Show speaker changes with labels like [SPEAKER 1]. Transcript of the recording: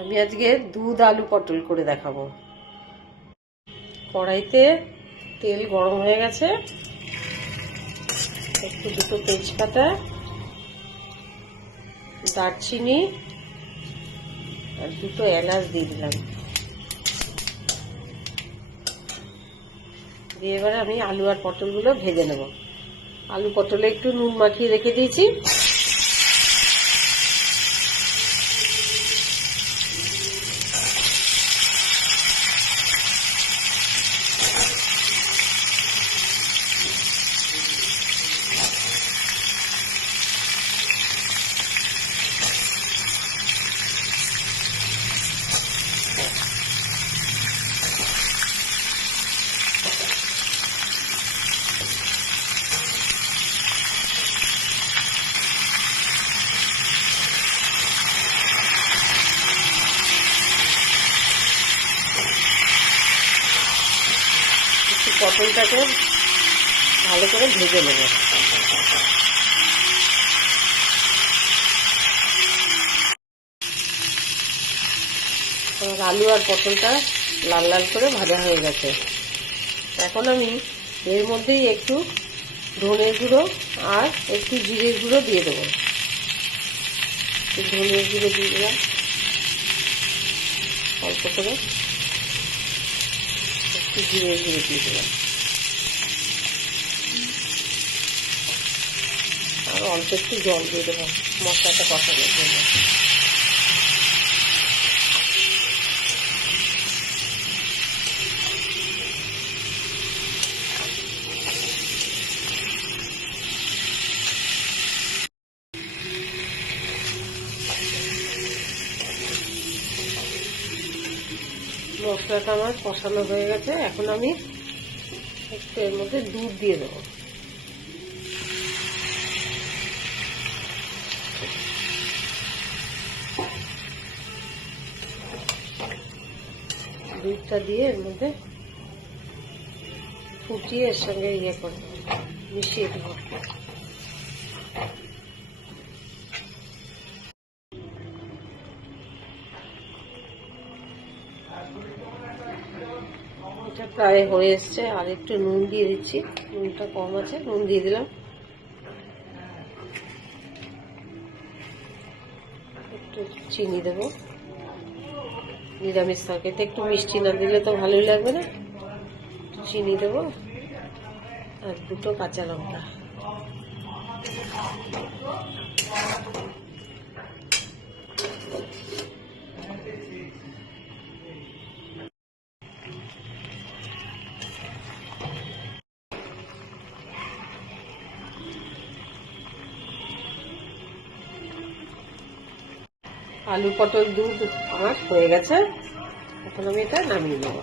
[SPEAKER 1] আমি আজকে দুধ আলু পটল করে দেখাবো। কড়াইতে তেল গরম হয়ে গেছে। একটু দুটো তেজপাতা, দারচিনি আর দুটো এলাচ দিয়ে দিলাম। দিয়ে এবারে আমি আলু আর পটলগুলো ভেজে নেব। আলু পটলে একটু নুন মাখিয়ে রেখে দিয়েছি। পটলটাকে ভালো করে ভেজে নেব। আলু আর পটলটা লাল লাল করে ভাজা হয়ে গেছে। এখন আমি এর মধ্যেই একটু ধনের গুঁড়ো আর একটু জিরের গুঁড়ো দিয়ে দেবো। ধনের গুঁড়ো দিয়ে দিলাম। অল্প করে একটু জিরে জিরে দিয়ে দিলাম। আর অল্প একটু জল দিয়ে দেবো। মশলাটা কষানোর জন্য মশলাটা আমার কষানো হয়ে গেছে। এখন আমি একটু এর মধ্যে দুধ দিয়ে দেবো। দুধটা দিয়ে এর মধ্যে ফুটিয়ে এর সঙ্গে ইয়ে করে দেবো মিশিয়ে দেবো। প্রায় হয়ে এসছে। আর একটু নুন দিয়ে দিচ্ছি। নুনটা কম আছে, নুন দিয়ে দিলাম। একটু চিনি দেবো। নিরামিষ তরকারিতে একটু মিষ্টি না দিলে তো ভালোই লাগবে না। চিনি দেবো। আর দুটো কাঁচা লঙ্কা। আলু পটল দুধ আমার হয়ে গেছে। এখন আমি এটা নামিয়ে নেব।